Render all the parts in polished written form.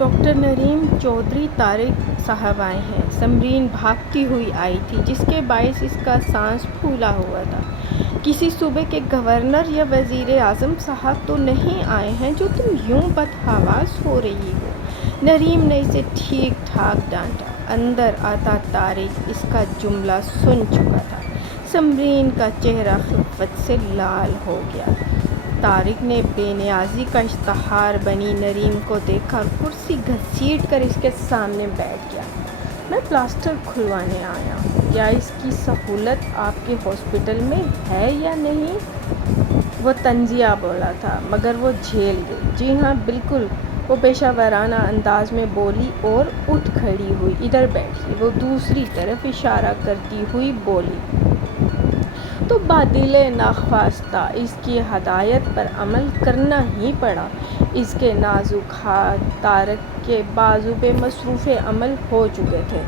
Doctor نریم Chaudhry Tariq صاحب آئے ہیں۔ سمرین بھاگتی ہوئی آئی تھی، جس کے باعث اس کا سانس پھولا ہوا تھا۔ کسی صوبے کے گورنر یا وزیر اعظم صاحب تو نہیں آئے ہیں جو تم یوں بدحواس ہو رہی ہو؟ نریم نے اسے ٹھیک ٹھاک ڈانٹا۔ اندر آتا طارق اس کا جملہ سن چکا تھا۔ سمرین کا چہرہ خفت سے لال ہو گیا۔ طارق نے بے نیازی کا اشتہار بنی نریم کو دیکھا، کرسی گھسیٹ کر اس کے سامنے بیٹھ گیا۔ میں پلاسٹر کھلوانے آیا ہوں۔ کیا اس کی سہولت آپ کے ہاسپٹل میں ہے یا نہیں؟ وہ طنزیہ بولا تھا، مگر وہ جھیل گئی۔ جی ہاں، بالکل، وہ پیشہ ورانہ انداز میں بولی اور اٹھ کھڑی ہوئی۔ ادھر بیٹھیے، وہ دوسری طرف اشارہ کرتی ہوئی بولی۔ تو بدلِ ناخواستہ اس کی ہدایت پر عمل کرنا ہی پڑا۔ اس کے نازک ہاتھ طارق کے بازو پہ مصروف عمل ہو چکے تھے۔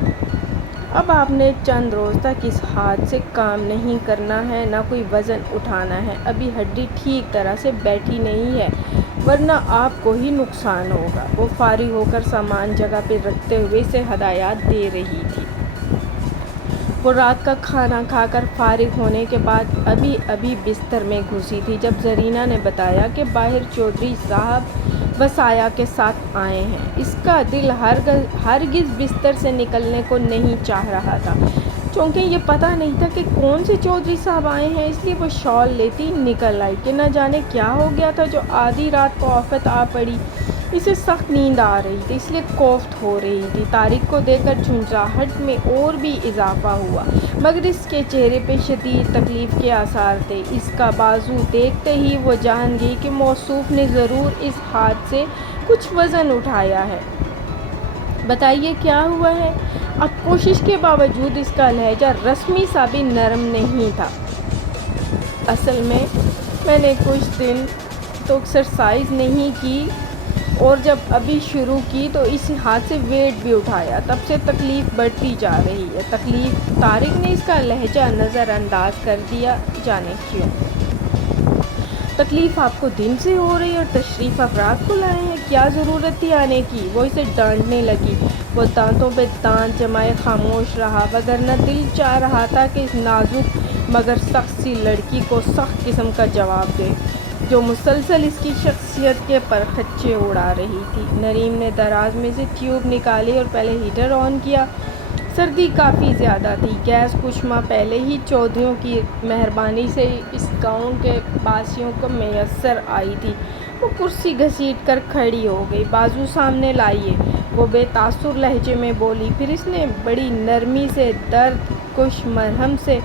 اب آپ نے چند روز تک اس ہاتھ سے کام نہیں کرنا ہے، نہ کوئی وزن اٹھانا ہے۔ ابھی ہڈی ٹھیک طرح سے بیٹھی نہیں ہے، ورنہ آپ کو ہی نقصان ہوگا۔ وہ فارغ ہو کر سامان جگہ پہ رکھتے ہوئے اسے ہدایات دے رہی تھی۔ وہ رات کا کھانا کھا کر فارغ ہونے کے بعد ابھی بستر میں گھسی تھی، جب زرینہ نے بتایا کہ باہر چودھری صاحب وصایا کے ساتھ آئے ہیں۔ اس کا دل ہرگز بستر سے نکلنے کو نہیں چاہ رہا تھا، چونکہ یہ پتہ نہیں تھا کہ کون سے چودھری صاحب آئے ہیں۔ اس لیے وہ شال لیتی نکل آئی کہ نہ جانے کیا ہو گیا تھا جو آدھی رات کو آفت آ پڑی۔ اسے سخت نیند آ رہی تھی، اس لیے کوفت ہو رہی تھی۔ طارق کو دیکھ کر جھنجھلاہٹ میں اور بھی اضافہ ہوا، مگر اس کے چہرے پہ شدید تکلیف کے آثار تھے۔ اس کا بازو دیکھتے ہی وہ جان گئی کہ موصوف نے ضرور اس ہاتھ سے کچھ وزن اٹھایا ہے۔ بتائیے کیا ہوا ہے؟ اب کوشش کے باوجود اس کا لہجہ رسمی سا بھی نرم نہیں تھا۔ اصل میں نے کچھ دن تو ایکسرسائز نہیں کی، اور جب ابھی شروع کی تو اس ہاتھ سے ویٹ بھی اٹھایا، تب سے تکلیف بڑھتی جا رہی ہے۔ تکلیف؟ طارق نے اس کا لہجہ نظر انداز کر دیا۔ جانے کیوں؟ تکلیف آپ کو دن سے ہو رہی ہے اور تشریف افراد کو لائے ہیں، کیا ضرورت تھی آنے کی؟ وہ اسے ڈانٹنے لگی۔ وہ دانتوں پہ دانت جمائے خاموش رہا، وگرنہ دل چاہ رہا تھا کہ اس نازک مگر سخت سی لڑکی کو سخت قسم کا جواب دے، جو مسلسل اس کی شخصیت کے پرخچے اڑا رہی تھی۔ نریم نے دراز میں سے ٹیوب نکالی اور پہلے ہیٹر آن کیا۔ سردی کافی زیادہ تھی۔ گیس کچھ ماہ پہلے ہی چودھریوں کی مہربانی سے اس گاؤں کے باسیوں کو میسر آئی تھی۔ وہ کرسی گھسیٹ کر کھڑی ہو گئی۔ بازو سامنے لائیے، وہ بے تاثر لہجے میں بولی۔ پھر اس نے بڑی نرمی سے درد کش مرہم سے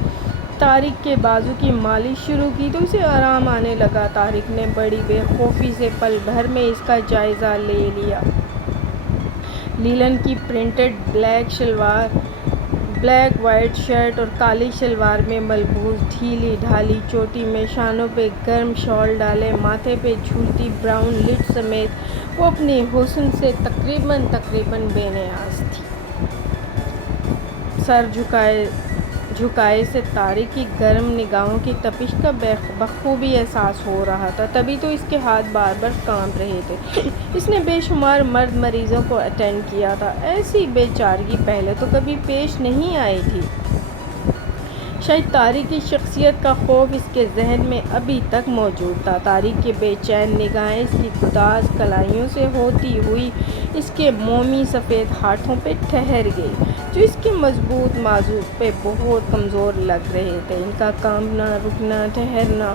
طارق کے بازو کی مالش شروع کی تو اسے آرام آنے لگا۔ طارق نے بڑی بے خوفی سے پل بھر میں اس کا جائزہ لے لیا۔ لیلن کی پرنٹڈ بلیک شلوار، بلیک وائٹ شرٹ اور کالی شلوار میں ملبوس ڈھیلی ڈھالی چوٹی میں شانوں پہ گرم شال ڈالے، ماتھے پہ جھولتی براؤن لٹ سمیت وہ اپنے حسن سے تقریباً بے نیاز تھی۔ سر جھکائے سے طارق کی گرم نگاہوں کی تپش کا بخوبی احساس ہو رہا تھا، تبھی تو اس کے ہاتھ بار بار کانپ رہے تھے۔ اس نے بے شمار مرد مریضوں کو اٹینڈ کیا تھا، ایسی بے چارگی پہلے تو کبھی پیش نہیں آئی تھی۔ شاید طارق کی شخصیت کا خوف اس کے ذہن میں ابھی تک موجود تھا۔ طارق کی بے چین نگاہیں اس کی داس کلائیوں سے ہوتی ہوئی اس کے مومی سفید ہاتھوں پہ ٹھہر گئی، جو اس کے مضبوط بازو پہ بہت کمزور لگ رہے تھے۔ ان کا کانپنا، رکنا، ٹھہرنا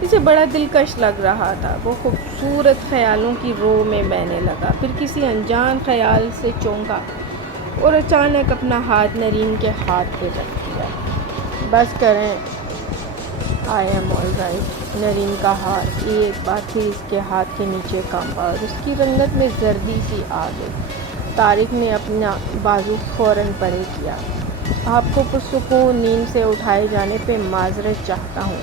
اسے بڑا دلکش لگ رہا تھا۔ وہ خوبصورت خیالوں کی رو میں بہنے لگا، پھر کسی انجان خیال سے چونکا اور اچانک اپنا ہاتھ نریم کے ہاتھ پہ رکھ دیا۔ بس کریں، آئی ایم آل رائٹ۔ نریم کا ہاتھ ایک بار پھر اس کے ہاتھ کے نیچے کانپا اور اس کی رنگت میں زردی سی آ گئی۔ طارق نے اپنا بازو فوراً پرے کیا۔ آپ کو پرسکون نیند سے اٹھائے جانے پہ معذرت چاہتا ہوں۔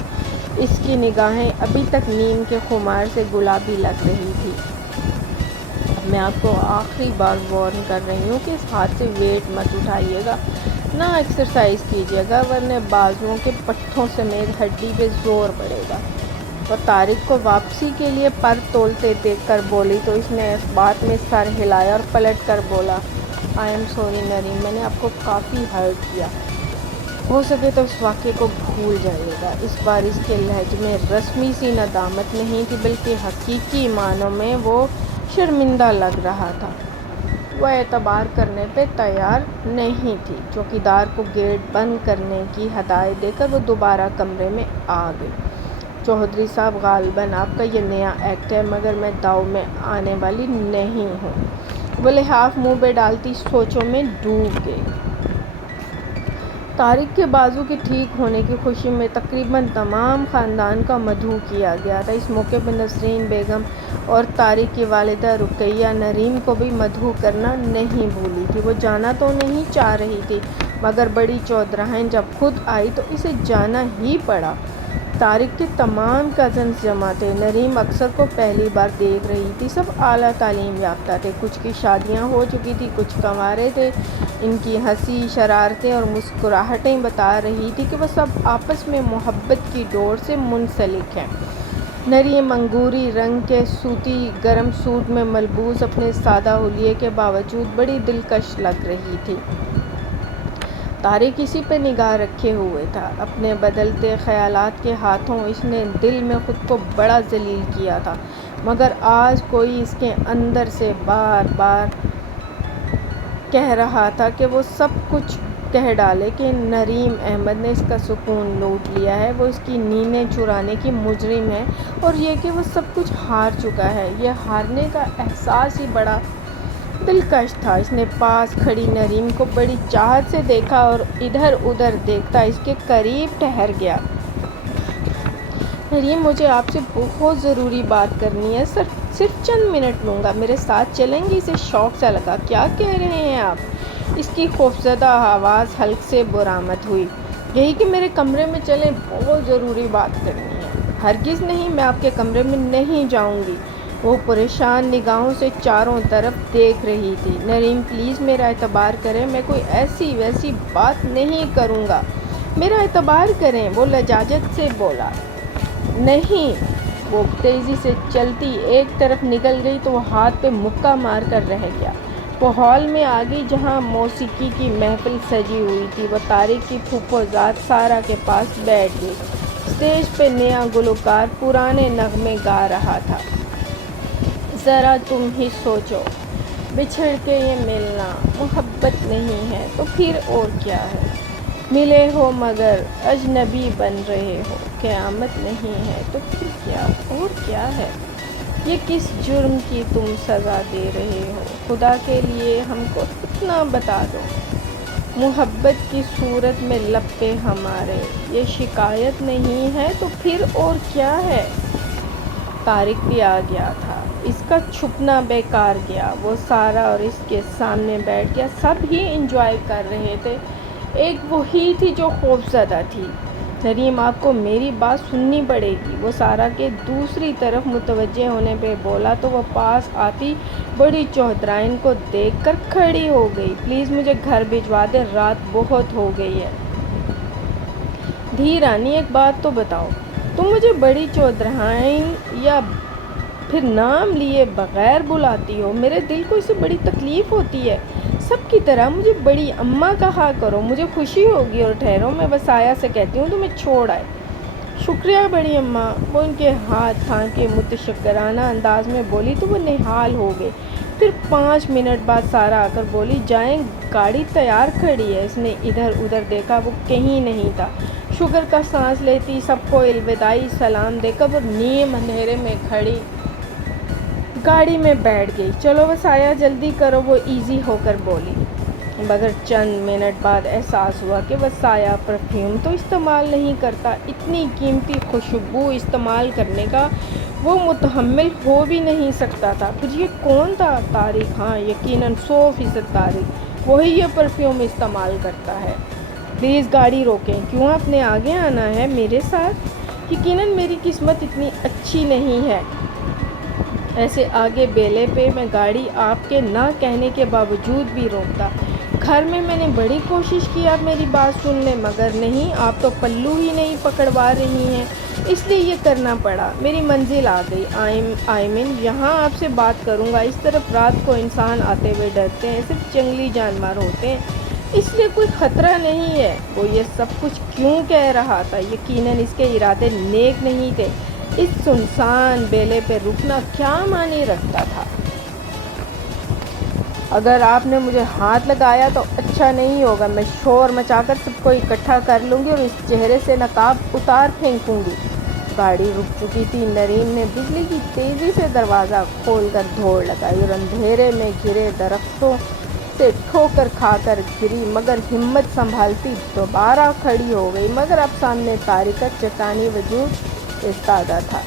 اس کی نگاہیں ابھی تک نیند کے خمار سے گلابی لگ رہی تھی۔ میں آپ کو آخری بار وارن کر رہی ہوں کہ اس ہاتھ سے ویٹ مت اٹھائیے گا، نہ ایکسرسائز کیجیے گا، ورنہ بازوؤں کے پٹھوں سمیت ہڈی پہ زور پڑے گا۔ وہ طارق کو واپسی کے لیے پر تولتے دیکھ کر بولی تو اس نے اس بات میں سر ہلایا اور پلٹ کر بولا، آئی ایم سوری نریم، میں نے آپ کو کافی ہرٹ کیا، ہو سکے تو اس واقعے کو بھول جائیے گا۔ اس بار اس کے لہجے میں رسمی سی ندامت نہیں تھی بلکہ حقیقی معنوں میں وہ شرمندہ لگ رہا تھا۔ وہ اعتبار کرنے پہ تیار نہیں تھی۔ چوکیدار کو گیٹ بند کرنے کی ہدایت دے کر وہ دوبارہ کمرے میں آ گئی۔ چودھری صاحب، غالباً آپ کا یہ نیا ایکٹ ہے، مگر میں داؤ میں آنے والی نہیں ہوں۔ وہ لحاف منہ پہ ڈالتی سوچوں میں ڈوب گئی۔ طارق کے بازو کے ٹھیک ہونے کی خوشی میں تقریباً تمام خاندان کا مدعو کیا گیا تھا۔ اس موقع پہ نسرین بیگم اور طارق کی والدہ رقیہ نریم کو بھی مدعو کرنا نہیں بھولی تھی۔ وہ جانا تو نہیں چاہ رہی تھی، مگر بڑی چودراہن جب خود آئی تو اسے جانا ہی پڑا۔ طارق کے تمام کزنز جمع تھے۔ نریم اکثر کو پہلی بار دیکھ رہی تھی۔ سب اعلیٰ تعلیم یافتہ تھے، کچھ کی شادیاں ہو چکی تھیں، کچھ کنوارے تھے۔ ان کی ہنسی، شرارتیں اور مسکراہٹیں بتا رہی تھی کہ وہ سب آپس میں محبت کی ڈور سے منسلک ہیں۔ نریم انگوری رنگ کے سوتی گرم سوٹ میں ملبوس اپنے سادہ حلیے کے باوجود بڑی دلکش لگ رہی تھی۔ طارق اسی پہ نگاہ رکھے ہوئے تھا۔ اپنے بدلتے خیالات کے ہاتھوں اس نے دل میں خود کو بڑا ذلیل کیا تھا، مگر آج کوئی اس کے اندر سے بار بار کہہ رہا تھا کہ وہ سب کچھ کہہ ڈالے کہ نریم احمد نے اس کا سکون لوٹ لیا ہے، وہ اس کی نیندیں چرانے کی مجرم ہے، اور یہ کہ وہ سب کچھ ہار چکا ہے۔ یہ ہارنے کا احساس ہی بڑا دلکش تھا۔ اس نے پاس کھڑی نریم کو بڑی چاہت سے دیکھا اور ادھر ادھر دیکھتا اس کے قریب ٹھہر گیا۔ نریم، مجھے آپ سے بہت ضروری بات کرنی ہے، صرف چند منٹ لوں گا، میرے ساتھ چلیں گی؟ اسے شوق سا لگا۔ کیا کہہ رہے ہیں آپ؟ اس کی خوفزدہ آواز حلق سے برآمد ہوئی۔ یہی کہ میرے کمرے میں چلیں، بہت ضروری بات کرنی ہے۔ ہرگز نہیں، میں آپ کے کمرے میں نہیں جاؤں گی۔ وہ پریشان نگاہوں سے چاروں طرف دیکھ رہی تھی۔ نریم، پلیز میرا اعتبار کریں، میں کوئی ایسی ویسی بات نہیں کروں گا، میرا اعتبار کریں، وہ لجاجت سے بولا۔ نہیں۔ وہ تیزی سے چلتی ایک طرف نکل گئی تو وہ ہاتھ پہ مکہ مار کر رہ گیا۔ وہ ہال میں آ گئی جہاں موسیقی کی محفل سجی ہوئی تھی۔ وہ طارق کی پھوپھو زاد سارا کے پاس بیٹھ گئی۔ اسٹیج پہ نیا گلوکار پرانے نغمے گا رہا تھا۔ ذرا تم ہی سوچو، بچھڑ کے یہ ملنا محبت نہیں ہے تو پھر اور کیا ہے؟ ملے ہو مگر اجنبی بن رہے ہو، قیامت نہیں ہے تو پھر کیا اور کیا ہے؟ یہ کس جرم کی تم سزا دے رہے ہو؟ خدا کے لیے ہم کو اتنا بتا دو، محبت کی صورت میں لب پہ ہمارے یہ شکایت نہیں ہے تو پھر اور کیا ہے؟ طارق بھی آ گیا تھا۔ اس کا چھپنا بیکار گیا۔ وہ سارا اور اس کے سامنے بیٹھ گیا۔ سب ہی انجوائے کر رہے تھے، ایک وہی تھی جو خوفزدہ تھی۔ نریم، آپ کو میری بات سننی پڑے گی، وہ سارا کے دوسری طرف متوجہ ہونے پہ بولا تو وہ پاس آتی بڑی چودراہن کو دیکھ کر کھڑی ہو گئی۔ پلیز مجھے گھر بھجوا دیں، رات بہت ہو گئی ہے۔ دھی رانی، ایک بات تو بتاؤ، تم مجھے بڑی چودراہن یا پھر نام لیے بغیر بلاتی ہو؟ میرے دل کو اس سے بڑی تکلیف ہوتی ہے۔ سب کی طرح مجھے بڑی اماں کہا کرو، مجھے خوشی ہوگی۔ اور ٹھہرو، میں وسایا سے کہتی ہوں تمہیں چھوڑ آئے۔ شکریہ بڑی اماں، وہ ان کے ہاتھ تھام کے متشکرانہ انداز میں بولی تو وہ نہال ہو گئی۔ پھر 5 منٹ بعد سارا آ کر بولی، جائیں، گاڑی تیار کھڑی ہے۔ اس نے ادھر ادھر دیکھا، وہ کہیں نہیں تھا۔ شکر کا سانس لیتی سب کو الوداعی سلام دے کر وہ نیم اندھیرے میں کھڑی گاڑی میں بیٹھ گئی۔ چلو وسایا، جلدی کرو، وہ ایزی ہو کر بولی۔ مگر چند منٹ بعد احساس ہوا کہ وسایا پرفیوم تو استعمال نہیں کرتا، اتنی قیمتی خوشبو استعمال کرنے کا وہ متحمل ہو بھی نہیں سکتا تھا۔ پھر یہ کون تھا؟ طارق، ہاں یقیناً 100% طارق، وہی یہ پرفیوم استعمال کرتا ہے۔ پلیز گاڑی روکیں۔ کیوں، آپ نے آگے آنا ہے میرے ساتھ؟ یقیناً میری قسمت اتنی اچھی نہیں ہے، ایسے آگے بیلے پہ میں گاڑی آپ کے نہ کہنے کے باوجود بھی روکتا۔ گھر میں نے بڑی کوشش کی آپ میری بات سن لیں، مگر نہیں، آپ تو پلو ہی نہیں پکڑوا رہی ہیں۔ اس لیے یہ کرنا پڑا۔ میری منزل آ گئی۔ آئمن یہاں آپ سے بات کروں گا۔ اس طرف رات کو انسان آتے ہوئے ڈرتے ہیں، صرف جنگلی جانور ہوتے ہیں، اس لیے کوئی خطرہ نہیں ہے۔ وہ یہ سب کچھ کیوں کہہ رہا تھا؟ یقیناً اس کے ارادے نیک نہیں تھے۔ اس سنسان بیلے پہ رکنا کیا معنی رکھتا تھا؟ اگر آپ نے مجھے ہاتھ لگایا تو اچھا نہیں ہوگا۔ میں شور مچا کر سب کو اکٹھا کر لوں گی اور اس چہرے سے نقاب اتار پھینکوں گی۔ گاڑی رک چکی تھی۔ نریم نے بجلی کی تیزی سے دروازہ کھول کر دوڑ لگائی اور اندھیرے میں گرے درختوں سے ٹھوکر کھا کر گری، مگر ہمت سنبھالتی دوبارہ کھڑی ہو گئی۔ مگر اب سامنے طارق کا چٹانی وجود ایستادہ تھا۔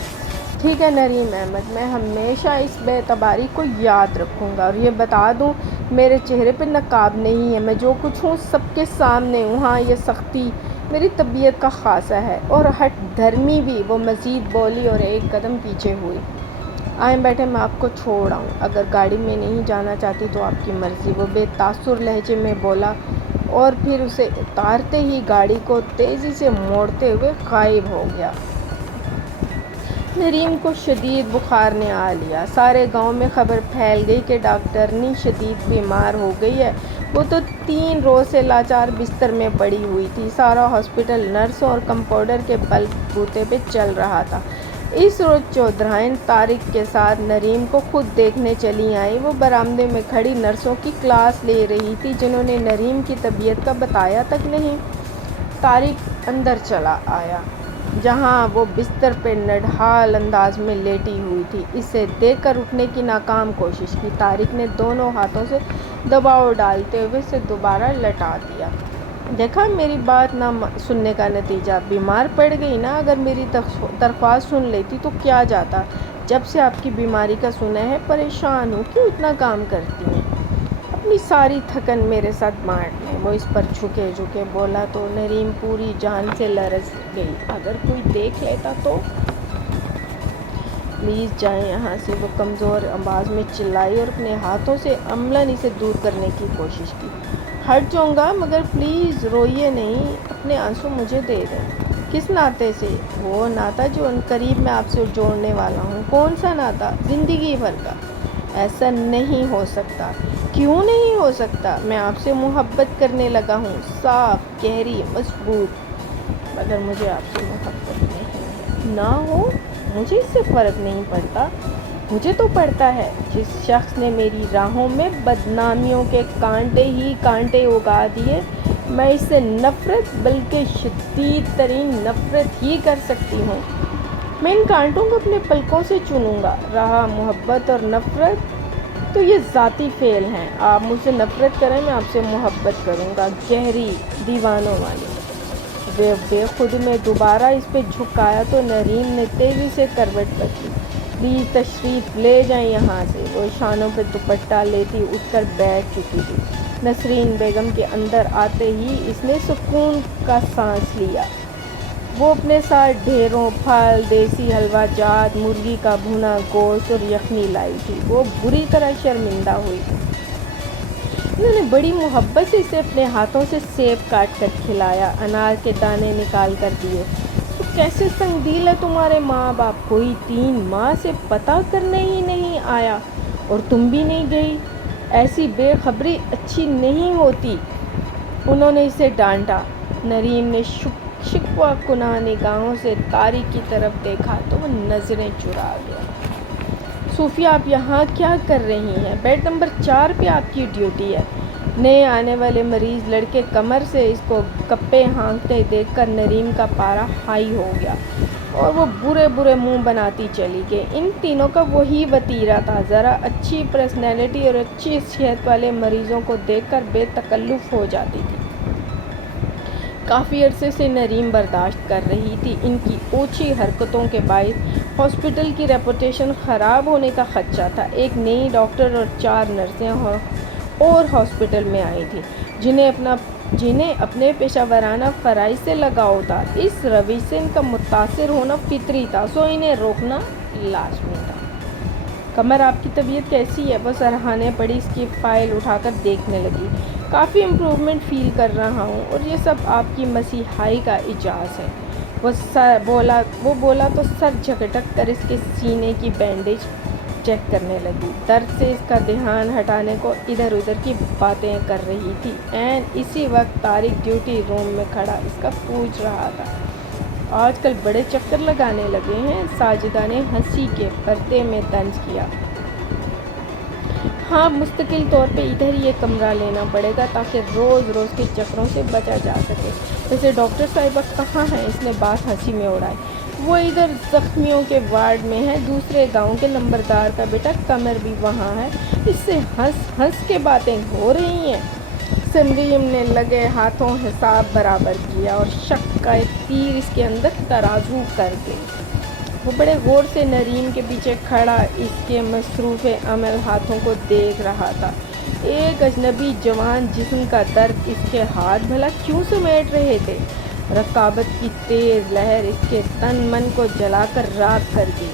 ٹھیک ہے نریم احمد، میں ہمیشہ اس بے اعتباری کو یاد رکھوں گا، اور یہ بتا دوں میرے چہرے پہ نقاب نہیں ہے۔ میں جو کچھ ہوں سب کے سامنے ہوں۔ ہاں، یہ سختی میری طبیعت کا خاصہ ہے اور ہٹ دھرمی بھی۔ وہ مزید بولی اور ایک قدم پیچھے ہوئی۔ آئیں بیٹھے، میں آپ کو چھوڑ آؤں۔ اگر گاڑی میں نہیں جانا چاہتی تو آپ کی مرضی، وہ بے تاثر لہجے میں بولا، اور پھر اسے اتارتے ہی گاڑی کو تیزی سے موڑتے ہوئے غائب ہو گیا۔ نریم کو شدید بخار نے آ لیا۔ سارے گاؤں میں خبر پھیل گئی کہ ڈاکٹرنی شدید بیمار ہو گئی ہے۔ وہ تو 3 روز سے لاچار بستر میں پڑی ہوئی تھی۔ سارا ہاسپٹل نرسوں اور کمپاؤنڈر کے بل بوتے پہ چل رہا تھا۔ اس روز چودھرائن طارق کے ساتھ نریم کو خود دیکھنے چلی آئیں۔ وہ برآمدے میں کھڑی نرسوں کی کلاس لے رہی تھی، جنہوں نے نریم کی طبیعت کا بتایا تک نہیں۔ طارق اندر چلا آیا، جہاں وہ بستر پہ نڈھال انداز میں لیٹی ہوئی تھی۔ اسے دیکھ کر اٹھنے کی ناکام کوشش کی۔ طارق نے دونوں ہاتھوں سے دباؤ ڈالتے ہوئے اسے دوبارہ لٹا دیا۔ دیکھا میری بات نہ سننے کا نتیجہ؟ بیمار پڑ گئی نا؟ اگر میری درخواست سن لیتی تو کیا جاتا؟ جب سے آپ کی بیماری کا سنا ہے پریشان ہوں۔ کیوں اتنا کام کرتی ہیں؟ اپنی ساری تھکن میرے ساتھ بانٹ لیں۔ وہ اس پر جھکے جھکے بولا تو نریم پوری جان سے لرز گئی۔ اگر کوئی دیکھ لیتا تو؟ پلیز جائیں یہاں سے، وہ کمزور آواز میں چلائی اور اپنے ہاتھوں سے عملاً اسے دور کرنے کی کوشش کی۔ ہٹ جاؤں گا، مگر پلیز روئیے نہیں، اپنے آنسو مجھے دے دیں۔ کس ناطے سے؟ وہ ناطہ جو عنقریب میں آپ سے جوڑنے والا ہوں۔ کون سا ناطہ؟ زندگی بھر کا۔ ایسا نہیں ہو سکتا۔ کیوں نہیں ہو سکتا؟ میں آپ سے محبت کرنے لگا ہوں، صاف، گہری، مضبوط، مگر مجھے آپ سے محبت نہیں نہ ہو، مجھے اس سے فرق نہیں پڑتا۔ مجھے تو پڑتا ہے۔ جس شخص نے میری راہوں میں بدنامیوں کے کانٹے ہی کانٹے اگا دیے، میں اس سے نفرت، بلکہ شدید ترین نفرت ہی کر سکتی ہوں۔ میں ان کانٹوں کو اپنے پلکوں سے چنوں گا۔ رہا محبت اور نفرت، تو یہ ذاتی فعل ہیں۔ آپ مجھ سے نفرت کریں، میں آپ سے محبت کروں گا، گہری، دیوانوں والی۔ بے خود میں دوبارہ اس پہ جھکایا تو نریم نے تیزی سے کروٹ بدلی۔ پلیز تشریف لے جائیں یہاں سے۔ وہ شانوں پہ دوپٹہ لیتی اٹھ کر بیٹھ چکی تھی۔ نسرین بیگم کے اندر آتے ہی اس نے سکون کا سانس لیا۔ وہ اپنے ساتھ ڈھیروں پھل، دیسی حلوہ جات، مرغی کا بھنا گوشت اور یخنی لائی تھی۔ وہ بری طرح شرمندہ ہوئی۔ انہوں نے بڑی محبت سے اسے اپنے ہاتھوں سے سیب کاٹ کر کھلایا، انار کے دانے نکال کر دیے۔ تو کیسے سنگ دل ہے تمہارے ماں باپ؟ کوئی 3 ماہ سے پتہ کرنے ہی نہیں آیا، اور تم بھی نہیں گئی۔ ایسی بے خبری اچھی نہیں ہوتی، انہوں نے اسے ڈانٹا۔ نریم نے شکوہ کناں نگاہوں سے طارق کی طرف دیکھا تو وہ نظریں چرا گیا۔ صوفیہ، آپ یہاں کیا کر رہی ہیں؟ بیڈ نمبر 4 پہ آپ کی ڈیوٹی ہے۔ نئے آنے والے مریض لڑکے کمر سے اس کو گپے ہانکتے دیکھ کر نریم کا پارا ہائی ہو گیا اور وہ برے برے منہ بناتی چلی گئی۔ ان تینوں کا وہی وتیرہ تھا، ذرا اچھی پرسنالٹی اور اچھی صحت والے مریضوں کو دیکھ کر بے تکلف ہو جاتی تھی۔ کافی عرصے سے نریم برداشت کر رہی تھی۔ ان کی اوچھی حرکتوں کے باعث ہاسپٹل کی ریپوٹیشن خراب ہونے کا خدشہ تھا۔ ایک نئی ڈاکٹر اور 4 نرسیں اور ہاسپٹل میں آئی تھیں، جنہیں اپنے پیشہ ورانہ فرائض سے لگاؤ تھا۔ اس روش سے ان کا متاثر ہونا فطری تھا، سو انہیں روکنا لازمی تھا۔ قمر، آپ کی طبیعت کیسی ہے؟ وہ سرہانے پڑی اس کی فائل اٹھا کر دیکھنے لگی۔ کافی امپروومنٹ فیل کر رہا ہوں، اور یہ سب آپ کی مسیحائی کا اعجاز ہے۔ وہ بولا تو سر جھٹک کر اس کے سینے کی بینڈیج چیک کرنے لگی۔ درد سے اس کا دھیان ہٹانے کو ادھر ادھر کی باتیں کر رہی تھی۔ عین اسی وقت طارق ڈیوٹی روم میں کھڑا اس کا پوچھ رہا تھا، آج کل بڑے چکر لگانے لگے ہیں؟ ساجدہ نے ہنسی کے پردے میں طنز کیا۔ ہاں، مستقل طور پہ ادھر یہ کمرہ لینا پڑے گا تاکہ روز روز کے چکروں سے بچا جا سکے۔ ویسے ڈاکٹر صاحبہ کہاں ہیں؟ اس نے بات ہنسی میں اڑائی۔ وہ ادھر زخمیوں کے وارڈ میں ہے، دوسرے گاؤں کے نمبردار کا بیٹا قمر بھی وہاں ہے۔ اس سے ہنس ہنس کے باتیں ہو رہی ہیں۔ سمرین نے لگے ہاتھوں حساب برابر کیا اور شک کا ایک تیر اس کے اندر ترازو کر گئی۔ وہ بڑے غور سے نریم کے پیچھے کھڑا اس کے مصروف عمل ہاتھوں کو دیکھ رہا تھا۔ ایک اجنبی جوان جسم کا درد اس کے ہاتھ بھلا کیوں سمیٹ رہے تھے؟ رقابت کی تیز لہر اس کے تن من کو جلا کر راکھ کر گئی،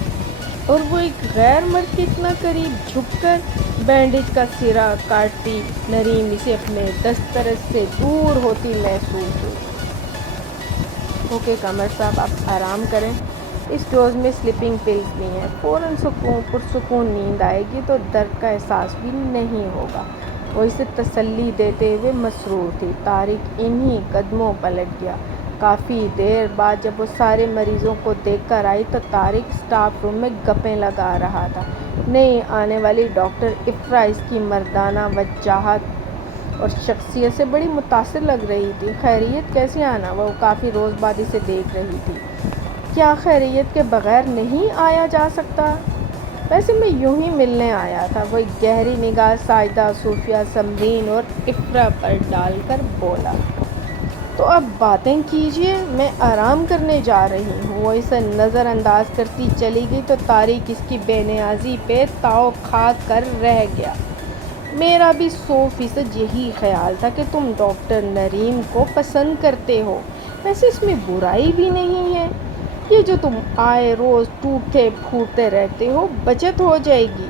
اور وہ ایک غیر مرد کے اتنا قریب جھک کر بینڈیج کا سرا کاٹتی نریم اسے اپنے دسترس سے دور ہوتی محسوس ہوئی۔ اوکے قمر صاحب، آپ آرام کریں، اس ڈوز میں سلیپنگ پلز بھی ہیں، فوراً پرسکون نیند آئے گی تو درد کا احساس بھی نہیں ہوگا۔ وہ اسے تسلی دیتے ہوئے مسرور تھی۔ طارق انہی قدموں پلٹ گیا۔ کافی دیر بعد جب وہ سارے مریضوں کو دیکھ کر آئی تو طارق اسٹاف روم میں گپیں لگا رہا تھا۔ نئی آنے والی ڈاکٹر افرا اس کی مردانہ وجاہت اور شخصیت سے بڑی متاثر لگ رہی تھی۔ خیریت؟ کیسے آنا؟ وہ کافی روز بعد اسے دیکھ رہی تھی۔ کیا خیریت کے بغیر نہیں آیا جا سکتا؟ ویسے میں یوں ہی ملنے آیا تھا۔ وہ ایک گہری نگاہ ساجدہ، صوفیہ، سمرین اور افرا پر ڈال کر بولا۔ تو اب باتیں کیجیے، میں آرام کرنے جا رہی ہوں۔ وہ اسے نظر انداز کرتی چلی گئی تو طارق اس کی بے نیازی پہ تاؤ کھا کر رہ گیا۔ میرا بھی 100% یہی خیال تھا کہ تم ڈاکٹر نریم کو پسند کرتے ہو۔ ویسے اس میں برائی بھی نہیں ہے، یہ جو تم آئے روز ٹوٹتے پھوٹتے رہتے ہو، بچت ہو جائے گی۔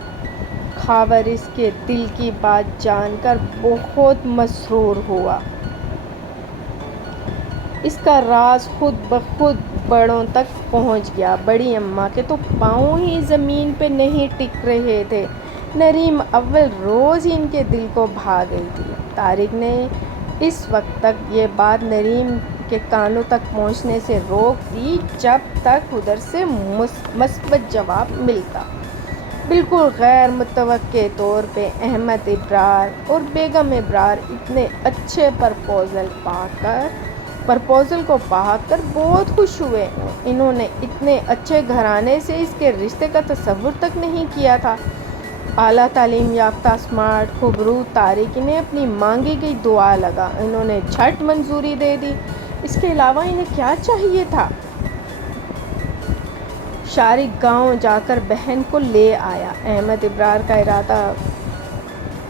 خاور اس کے دل کی بات جان کر بہت مسرور ہوا۔ اس کا راز خود بخود بڑوں تک پہنچ گیا۔ بڑی اماں کے تو پاؤں ہی زمین پہ نہیں ٹک رہے تھے۔ نریم اول روز ہی ان کے دل کو بھا گئی تھی۔ طارق نے اس وقت تک یہ بات نریم کے کانوں تک پہنچنے سے روک دی جب تک ادھر سے مثبت جواب ملتا۔ بالکل غیر متوقع طور پہ احمد ابرار اور بیگم ابرار اتنے اچھے پرپوزل کو پا کر بہت خوش ہوئے۔ انہوں نے اتنے اچھے گھرانے سے اس کے رشتے کا تصور تک نہیں کیا تھا۔ اعلیٰ تعلیم یافتہ، اسمارٹ، خوبروت طارق انہیں اپنی مانگی گئی دعا لگا۔ انہوں نے جھٹ منظوری دے دی۔ اس کے علاوہ انہیں کیا چاہیے تھا؟ شارق گاؤں جا کر بہن کو لے آیا۔ احمد ابرار کا ارادہ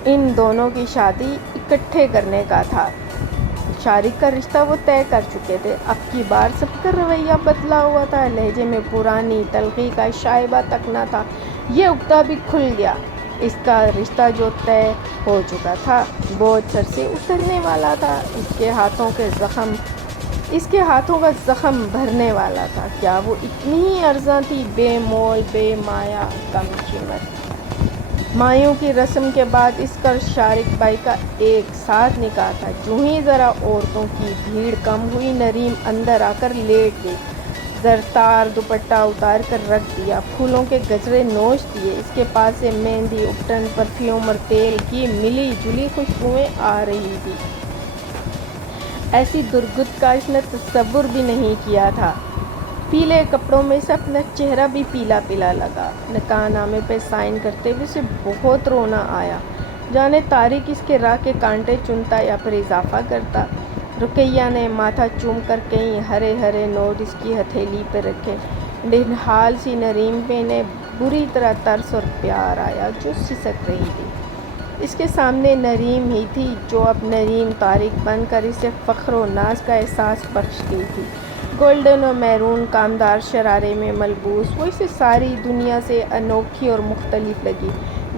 ان دونوں کی شادی اکٹھے کرنے کا تھا۔ شارق کا رشتہ وہ طے کر چکے تھے۔ اب کی بار سب کا رویہ بدلا ہوا تھا۔ لہجے میں پرانی تلخی کا شائبہ تک نہ تھا۔ یہ عقدہ بھی کھل گیا۔ اس کا رشتہ جو طے ہو چکا تھا، بوجھ سر سے اترنے والا تھا۔ اس کے ہاتھوں کا زخم بھرنے والا تھا۔ کیا وہ اتنی ہی ارزاں تھی، بے مول، بے مایا، کم قیمت؟ مایوں کی رسم کے بعد اس کا شارق بھائی کا ایک ساتھ نکاح تھا۔ جو ہی ذرا عورتوں کی بھیڑ کم ہوئی، نریم اندر آ کر لیٹ گئی۔ زرتار دوپٹہ اتار کر رکھ دیا، پھولوں کے گجرے نوچ دیے۔ اس کے پاس سے مہندی، اپٹن، پرفیوم اور تیل کی ملی جلی خوشبوئیں آ رہی تھی۔ ایسی درگت کا اس نے تصور بھی نہیں کیا تھا۔ پیلے کپڑوں میں سے اپنا چہرہ بھی پیلا پیلا لگا۔ نکاح نامے پہ سائن کرتے ہوئے اسے بہت رونا آیا۔ جانے طارق اس کے راہ کے کانٹے چنتا یا پھر اضافہ کرتا۔ رقیہ نے ماتھا چوم کر کئی ہرے ہرے نوٹ اس کی ہتھیلی پہ رکھے۔ نڈھال سی نریم پہ انہیں بری طرح ترس اور پیار آیا جو سسک رہی تھی۔ اس کے سامنے نریم ہی تھی جو اب نریم طارق بن کر اسے فخر و ناز کا احساس بخشتی تھی۔ گولڈن اور میرون کامدار شرارے میں ملبوس، وہ اسے ساری دنیا سے انوکھی اور مختلف لگی۔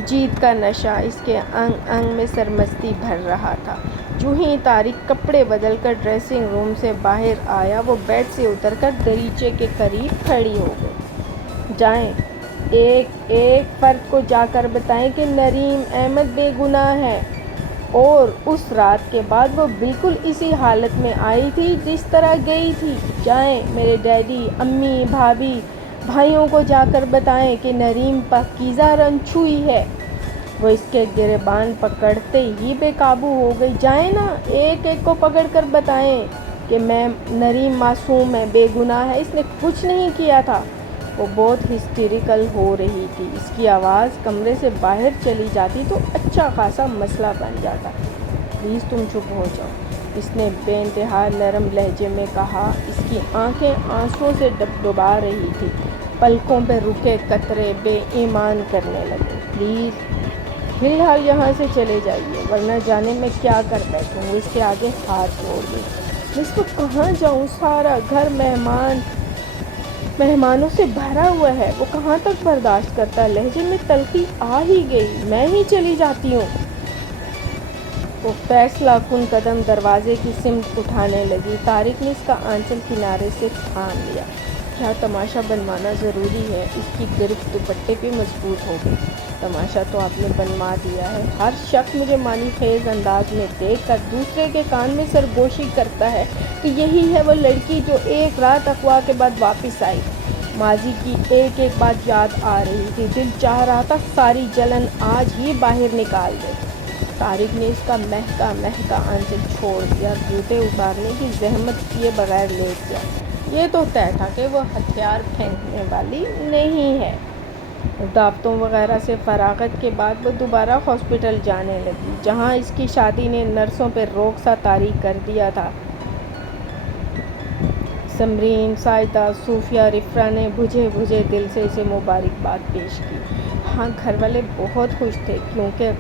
جیت کا نشہ اس کے انگ انگ میں سرمستی بھر رہا تھا۔ جو ہی طارق کپڑے بدل کر ڈریسنگ روم سے باہر آیا وہ بیڈ سے اتر کر دریچے کے قریب کھڑی ہو گئی۔ جائیں ایک ایک فرد کو جا کر بتائیں کہ نریم احمد بے گناہ ہے اور اس رات کے بعد وہ بالکل اسی حالت میں آئی تھی جس طرح گئی تھی۔ جائیں میرے ڈیڈی، امی، بھابھی، بھائیوں کو جا کر بتائیں کہ نریم پاکیزہ رنگ چھوئی ہے۔ وہ اس کے گریبان پکڑتے ہی بے قابو ہو گئی۔ جائیں نا، ایک ایک کو پکڑ کر بتائیں کہ نریم معصوم ہے، بے گناہ ہے، اس نے کچھ نہیں کیا تھا۔ وہ بہت ہسٹیریکل ہو رہی تھی۔ اس کی آواز کمرے سے باہر چلی جاتی تو اچھا خاصا مسئلہ بن جاتا۔ پلیز تم چپ ہو جاؤ، اس نے بے انتہا نرم لہجے میں کہا۔ اس کی آنکھیں آنسوؤں سے ڈبڈبا رہی تھی، پلکوں پہ رکے قطرے بے ایمان کرنے لگے۔ پلیز فی الحال یہاں سے چلے جائیے، ورنہ جانے میں کیا کر بیٹھوں۔ وہ اس کے آگے ہاتھ جوڑ دی۔ میں اس کو کہاں جاؤں؟ سارا گھر مہمانوں سے بھرا ہوا ہے، وہ کہاں تک برداشت کرتا؟ لہجے میں تلخی آ ہی گئی۔ میں ہی چلی جاتی ہوں۔ وہ فیصلہ کن قدم دروازے کی سمت اٹھانے لگی۔ طارق نے اس کا آنچل کنارے سے تھام لیا۔ کیا تماشا بنوانا ضروری ہے؟ اس کی گرفت دوپٹے پہ مضبوط ہو گئی۔ تماشا تو آپ نے بنوا دیا ہے۔ ہر شخص مجھے معنی خیز انداز میں دیکھ کر دوسرے کے کان میں سرگوشی کرتا ہے کہ یہی ہے وہ لڑکی جو ایک رات اغوا کے بعد واپس آئی۔ ماضی کی ایک ایک بات یاد آ رہی تھی۔ دل چاہ رہا تھا ساری جلن آج ہی باہر نکال دے۔ طارق نے اس کا مہکا آنچل چھوڑ دیا، جوتے اتارنے کی زحمت کیے بغیر لیٹ گیا۔ یہ تو طے تھا کہ وہ ہتھیار پھینکنے والی نہیں ہے۔ دعوتوں وغیرہ سے فراغت کے بعد وہ دوبارہ ہاسپٹل جانے لگی، جہاں اس کی شادی نے نرسوں پہ روک سا طاری کر دیا تھا۔ سمرین، سائدہ، صوفیہ، رفرہ نے بجھے دل سے اسے مبارکباد پیش کی۔ ہاں، گھر والے بہت خوش تھے، کیونکہ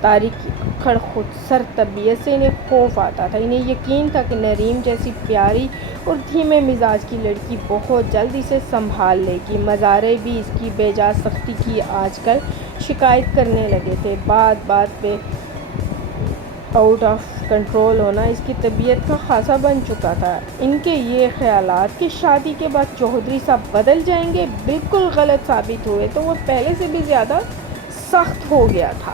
طارق کی اکھڑ خودسر طبیعت سے انہیں خوف آتا تھا۔ انہیں یقین تھا کہ نریم جیسی پیاری اور دھیمے مزاج کی لڑکی بہت جلد اسے سنبھال لے گی۔ مزارے بھی اس کی بے جا سختی کی آج کل شکایت کرنے لگے تھے۔ بات بات پہ آؤٹ آف کنٹرول ہونا اس کی طبیعت کا خاصا بن چکا تھا۔ ان کے یہ خیالات کہ شادی کے بعد چودھری صاحب بدل جائیں گے بالکل غلط ثابت ہوئے تو وہ پہلے سے بھی زیادہ سخت ہو گیا تھا۔